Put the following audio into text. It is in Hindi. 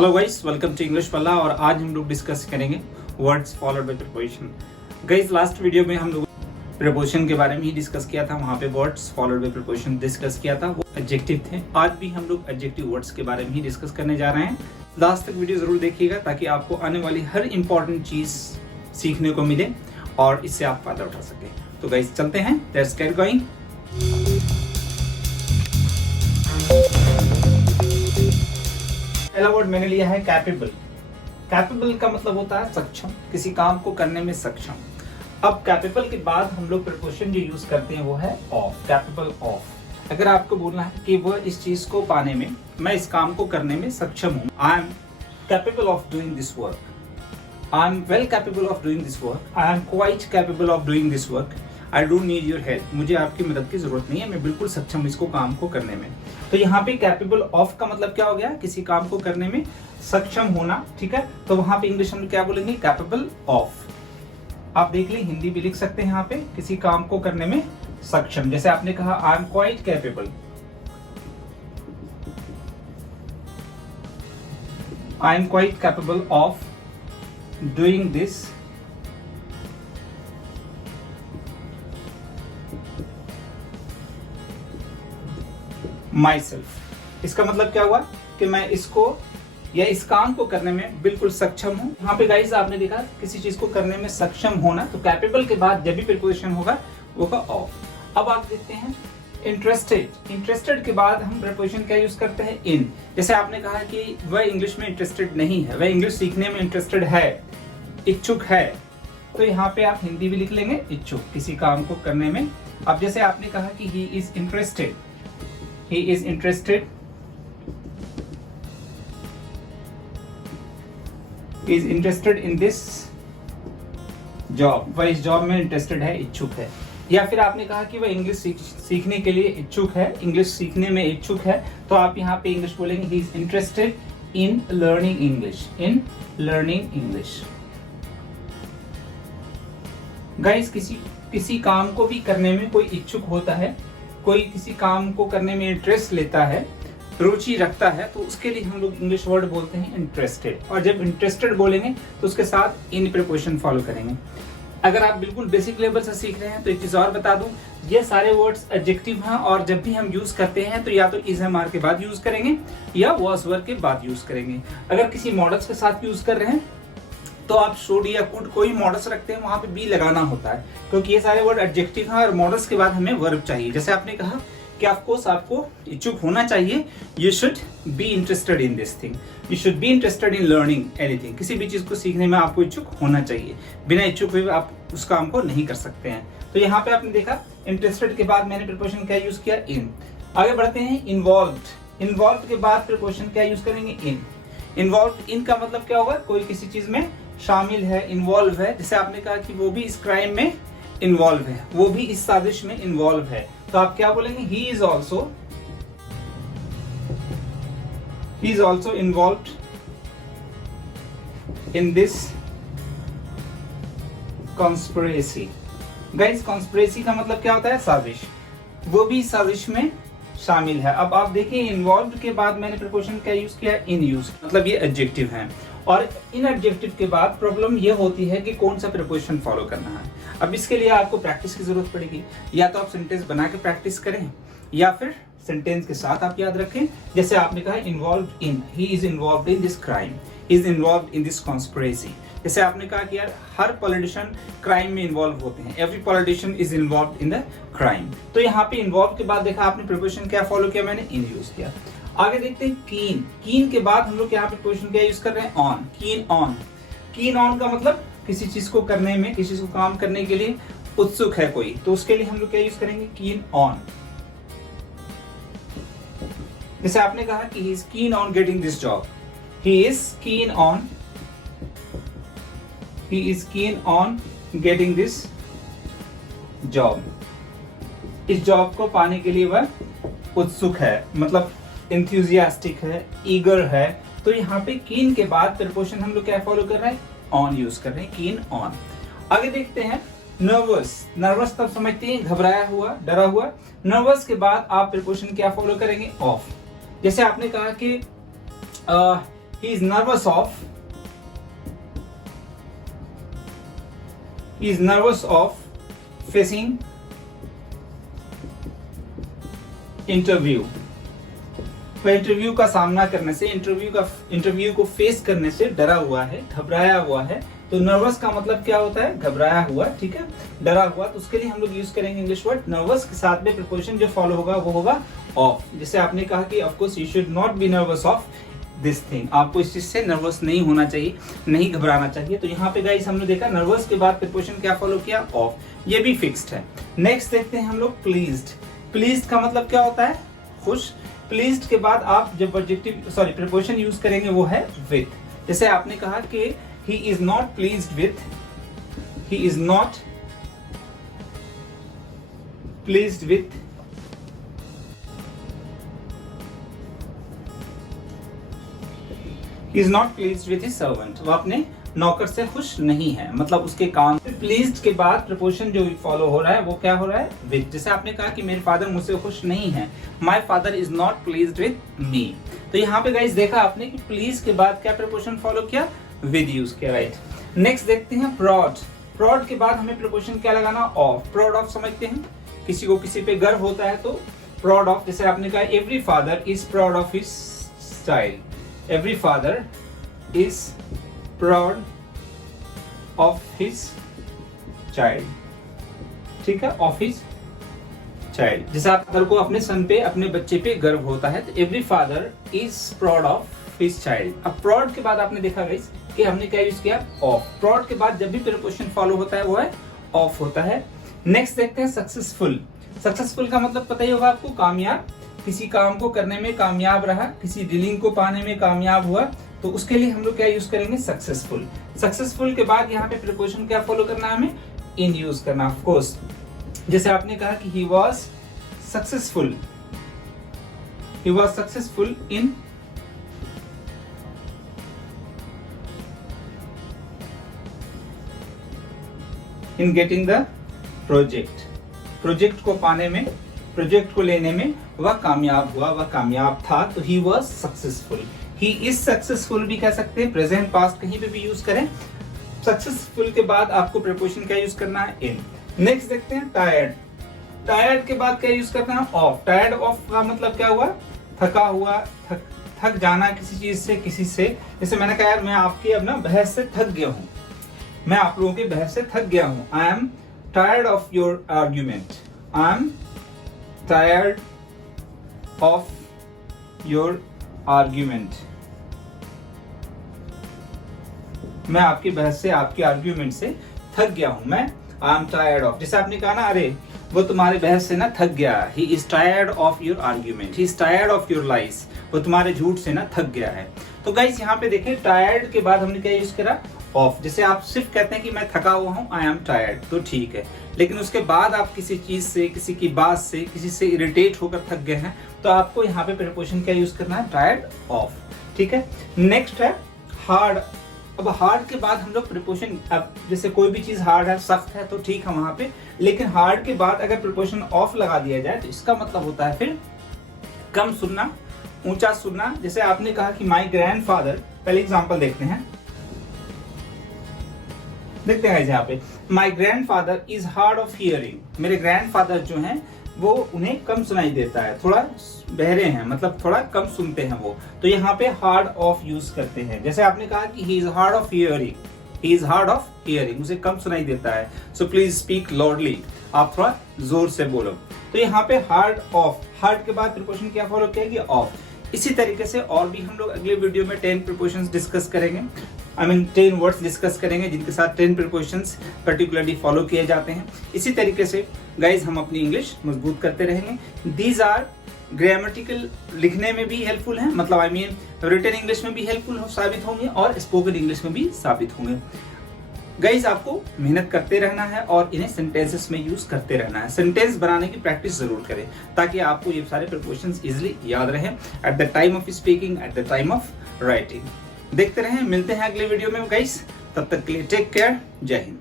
Hello guys, welcome to English Palla. और आज हम लोग डिस्कस करेंगे words followed by preposition. Guys, last video में हम लोग प्रीपोजिशन के बारे में ही डिस्कस किया था। वहाँ पे words followed by preposition discuss किया था, वो एडजेक्टिव थे। आज भी हम लोग एडजेक्टिव वर्ड्स के बारे में ही डिस्कस करने जा रहे हैं। लास्ट तक वीडियो जरूर देखिएगा ताकि आपको आने वाली हर इंपॉर्टेंट चीज सीखने को मिले और इससे आप फायदा उठा सके। तो गाइस चलते हैं, लेट्स गेट गोइंग। पहला वर्ड मैंने लिया है कैपेबल। कैपेबल का मतलब होता है सक्षम, किसी काम को करने में सक्षम। अब कैपेबल के बाद हम लोग प्रीपोजिशन जो यूज करते हैं वो है ऑफ, कैपेबल ऑफ। अगर आपको बोलना है कि वह इस चीज को पाने में, मैं इस काम को करने में सक्षम हूँ, I am capable of doing this work, I am well capable of doing this work, I am quite capable of doing this work, I don't need your help, मुझे आपकी मदद की जरूरत नहीं है, मैं बिल्कुल सक्षम इसको काम को करने में। तो यहाँ पे कैपेबल ऑफ का मतलब क्या हो गया? किसी काम को करने में सक्षम होना, ठीक है। तो वहां पे इंग्लिश में क्या बोलेंगे? Capable of. आप देख लें, हिंदी भी लिख सकते हैं यहाँ पे, किसी काम को करने में सक्षम। जैसे आपने कहा I am quite capable, I am quite capable of doing this my self. इसका मतलब क्या हुआ कि मैं इसको या इस काम को करने में बिल्कुल सक्षम हूं। यहाँ पे गाइस आपने देखा किसी चीज को करने में सक्षम होना, तो कैपेबल के बाद जब भी प्रीपोजिशन होगा वो का ऑफ। अब आप देखते हैं इंटरेस्टेड। इंटरेस्टेड के बाद हम प्रीपोजिशन क्या यूज करते हैं? इन। जैसे आपने कहा कि वह इंग्लिश में इंटरेस्टेड नहीं है, वह इंग्लिश सीखने में इंटरेस्टेड है, इच्छुक है, तो यहाँ पे आप हिंदी भी लिख लेंगे इच्छुक, किसी काम को करने में। अब जैसे आपने कहा कि he is interested, he is interested, is interested in this job, वह इस जॉब में इंटरेस्टेड है, इच्छुक है। या फिर आपने कहा कि वह इंग्लिश सीखने के लिए इच्छुक है, इंग्लिश सीखने में इच्छुक है, तो आप यहाँ पे इंग्लिश बोलेंगे he is interested in learning English, in learning English। Guys, किसी काम को भी करने में कोई इच्छुक होता है, कोई किसी काम को करने में इंटरेस्ट लेता है, रुचि रखता है, तो उसके लिए हम लोग इंग्लिश वर्ड बोलते हैं इंटरेस्टेड। और जब इंटरेस्टेड बोलेंगे तो उसके साथ इन प्रीपोजिशन फॉलो करेंगे। अगर आप बिल्कुल बेसिक लेवल से सीख रहे हैं तो एक चीज और बता दूं, ये सारे वर्ड्स एडजेक्टिव हैं और जब भी हम यूज करते हैं तो या तो इज एम आर के बाद यूज करेंगे या वॉज वर के बाद यूज करेंगे। अगर किसी मॉडल्स के साथ यूज कर रहे हैं तो आप शुड या कुड कोई मॉडल्स रखते हैं, वहां पे बी लगाना होता है, क्योंकि ये सारे वर्ड एडजेक्टिव हैं और मॉडल्स के बाद हमें वर्ब चाहिए। जैसे आपने कहा कि ऑफकोर्स आपको इच्छुक होना चाहिए, you should be interested in this thing, you should be interested in learning anything. किसी भी चीज को सीखने में आपको इच्छुक होना चाहिए, बिना इच्छुक हुए आप उस काम को नहीं कर सकते हैं। तो यहाँ पे आपने देखा इंटरेस्टेड के बाद मैंने प्रीपोजिशन क्या यूज किया? इन। आगे बढ़ते हैं, इन्वॉल्व्ड। इन्वॉल्व्ड के बाद प्रीपोजिशन क्या यूज करेंगे? इन। इन्वॉल्व्ड, इन का मतलब क्या होगा? कोई किसी चीज में शामिल है, इन्वॉल्व है। जैसे आपने कहा कि वो भी इस क्राइम में इन्वॉल्व है, वो भी इस साजिश में इन्वॉल्व है, तो आप क्या बोलेंगे? He is also involved in this conspiracy. Guys, conspiracy का मतलब क्या होता है? साजिश, वो भी साजिश में शामिल है। अब आप देखिए इन्वॉल्व के बाद मैंने प्रीपोजिशन क्या यूज किया? इन यूज, मतलब ये एडजेक्टिव है। और इन एडजेक्टिव के बाद प्रॉब्लम ये होती है कि कौन सा प्रीपोजिशन फॉलो करना है। अब इसके लिए आपको प्रैक्टिस की जरूरत पड़ेगी, या तो आप सेंटेंस बना के प्रैक्टिस करें या फिर सेंटेंस के साथ आप याद रखें। जैसे आपने कहा involved in, he is involved in this crime, is involved in this conspiracy. जैसे आपने कहा कि यार हर पॉलिटिशियन क्राइम में इन्वॉल्व होते हैं, every politician is involved in the crime. तो यहाँ पे इन्वॉल्व के बाद देखा आपने प्रीपोजिशन क्या फॉलो किया? मैंने इन यूज किया। आगे देखते हैं कीन। कीन के बाद हम लोग यहाँ पे प्रीपोजिशन क्या यूज कर रहे हैं? On. Keen on. Keen on का मतलब किसी चीज को करने में, किसी चीज को काम करने के लिए उत्सुक है कोई, तो उसके लिए हम लोग क्या यूज करेंगे? Keen on. जैसे आपने कहा कि he is keen on getting this job, he is keen on, he is keen on getting this job। इस जॉब को पाने के लिए वह उत्सुक है, मतलब enthusiastic है, eager है। तो यहाँ पे keen के बाद प्रीपोजिशन हम लोग क्या फॉलो कर रहे हैं? on यूज कर रहे हैं, keen on। आगे देखते हैं नर्वस। नर्वस तब समझते हैं घबराया हुआ, डरा हुआ। नर्वस के बाद आप प्रीपोजिशन क्या फॉलो करेंगे? ऑफ। जैसे आपने कहा कि he is nervous of facing interview. वह इंटरव्यू का सामना करने से, इंटरव्यू को फेस करने से डरा हुआ है, घबराया हुआ है। तो नर्वस का मतलब क्या होता है? घबराया हुआ, ठीक है, डरा हुआ। तो उसके लिए हम लोग यूज करेंगे इंग्लिश वर्ड नर्वस के साथ में प्रीपोजिशन जो फॉलो होगा वो होगा ऑफ। जैसे आपने कहा कि of course you should not be nervous of this thing, आपको इस चीज से नर्वस नहीं होना चाहिए, नहीं घबराना चाहिए। तो यहाँ पे गाइस हमने देखा नर्वस के बाद प्रीपोजिशन क्या फॉलो किया? ऑफ। ये भी फिक्स्ड है। नेक्स्ट देखते हैं हम लोग प्लीज्ड। प्लीज्ड का मतलब क्या होता है? खुश। प्लीज्ड के बाद आप जब प्रीपोजिशन यूज करेंगे वो है विथ। जैसे आपने कहा कि he is not pleased with, he is not pleased with he is not pleased with his servant, वो अपने नौकर से खुश नहीं है, मतलब उसके काम से। प्लीज्ड के बाद प्रीपोजिशन जो फॉलो हो रहा है वो क्या हो रहा है? विद। जैसे आपने कहा कि मेरे फादर मुझसे खुश नहीं है, my father is not pleased with me. तो यहाँ पे गाइस देखा आपने कि प्लीज के बाद क्या प्रीपोजिशन फॉलो किया? विद यूज किया, राइट। नेक्स्ट देखते हैं प्राउड। प्राउड के बाद हमें प्रीपोजिशन क्या लगाना? ऑफ। प्राउड ऑफ समझते हैं, किसी को किसी पे गर्व होता है तो प्राउड ऑफ। जैसे आपने कहा every father is proud of his child, every father is proud of his child, ठीक है, ऑफ हिज चाइल्ड। जैसे आप फादर को अपने सन पे, अपने बच्चे पे गर्व होता है तो every father is proud of his child. अब प्राउड के बाद आपने देखा गाइस कि हमने क्या यूज किया? ऑफ। प्राउड के बाद जब भी प्रीपोजिशन फॉलो होता है वो है ऑफ होता है। नेक्स्ट देखते हैं सक्सेसफुल। सक्सेसफुल का मतलब पता ही होगा आपको, कामयाब। किसी काम को करने में कामयाब रहा, किसी डीलिंग को पाने में कामयाब हुआ, तो उसके लिए हम लोग क्या यूज करेंगे? सक्सेसफुल। सक्सेसफुल के बाद यहाँ पे प्रीपोजिशन क्या फॉलो करना है? हमें इन यूज करना, ऑफ कोर्स। जैसे आपने कहा कि he was successful in getting the project। Project को पाने में, प्रोजेक्ट को लेने में वह कामयाब हुआ, वह कामयाब था, तो he was successful। he is successful भी कह सकते हैं, प्रेजेंट पास्ट कहीं पे भी यूज करें। सक्सेसफुल के बाद आपको प्रीपोजिशन क्या यूज करना है? इन। नेक्स्ट देखते हैं टायर्ड। टायर्ड के बाद क्या यूज करना है? ऑफ। टायर्ड ऑफ का मतलब क्या हुआ? थका हुआ, थक जाना किसी चीज से, किसी से। जैसे मैंने कहा यार मैं आपकी अब ना बहस से थक गया हूँ, मैं आप लोगों की बहस से थक गया हूँ। I am tired of your argument, I am tired of your argument. मैं आपकी बहस से, आपकी आर्ग्यूमेंट से थक गया हूं, मैं आई एम टायर्ड ऑफ। जैसे आपने कहा ना, अरे वो तुम्हारे बहस से ना थक गया, he is tired of your argument, he is tired of your lies, वो तुम्हारे झूठ से ना थक गया है। तो गाइस यहाँ पे देखिए टायर्ड के बाद हमने क्या यूज करा? ऑफ। जैसे आप सिर्फ कहते हैं कि मैं थका हुआ हूं, आई एम टायर्ड, तो ठीक है, लेकिन उसके बाद आप किसी चीज से, किसी की बात से, किसी से इरिटेट होकर थक गए हैं, तो आपको यहाँ पे प्रीपोजिशन क्या यूज करना है? टायर्ड ऑफ, ठीक है। नेक्स्ट है हार्ड। अब हार्ड के बाद हम लोग प्रीपोजिशन, अब जैसे कोई भी चीज हार्ड है, सख्त है, तो ठीक है वहां पे, लेकिन हार्ड के बाद अगर प्रीपोजिशन ऑफ लगा दिया जाए तो इसका मतलब होता है फिर कम सुनना, ऊंचा सुनना। जैसे आपने कहा कि माय ग्रैंडफादर, पहले एग्जांपल देखते हैं यहाँ पे, my grandfather is hard of hearing. मेरे ग्रैंडफादर जो हैं वो उन्हें कम सुनाई देता है, थोड़ा बहरे हैं, मतलब थोड़ा कम सुनते हैं वो, तो यहाँ पे हार्ड ऑफ यूज करते हैं। जैसे आपने कहा कि he is hard of hearing, he is hard of hearing, उसे कम सुनाई देता है, सो प्लीज स्पीक लाउडली, आप थोड़ा जोर से बोलो। तो यहाँ पे हार्ड ऑफ, हार्ड के बाद प्रीपोजिशन क्या फॉलो किया गया? ऑफ। इसी तरीके से और भी हम लोग अगले वीडियो में 10 प्रीपोजिशंस डिस्कस करेंगे, 10 वर्ड्स डिस्कस करेंगे जिनके साथ 10 प्रीपोजिशंस पर्टिकुलरली फॉलो किए जाते हैं। इसी तरीके से गाइज हम अपनी इंग्लिश मजबूत करते रहेंगे। दीज आर ग्रामेटिकल, लिखने में भी हेल्पफुल हैं, मतलब रिटन इंग्लिश में भी हेल्पफुल साबित होंगे और स्पोकन इंग्लिश में भी साबित होंगे। गाइज आपको मेहनत करते रहना है और इन्हें सेंटेंसेस में यूज करते रहना है। सेंटेंस बनाने की प्रैक्टिस जरूर करें ताकि आपको ये सारे प्रीपोजिशंस इजीली याद रहें at the time of speaking, at the time of writing. देखते रहें, मिलते हैं अगले वीडियो में गाइज, तब तक के लिए टेक केयर, जय हिंद।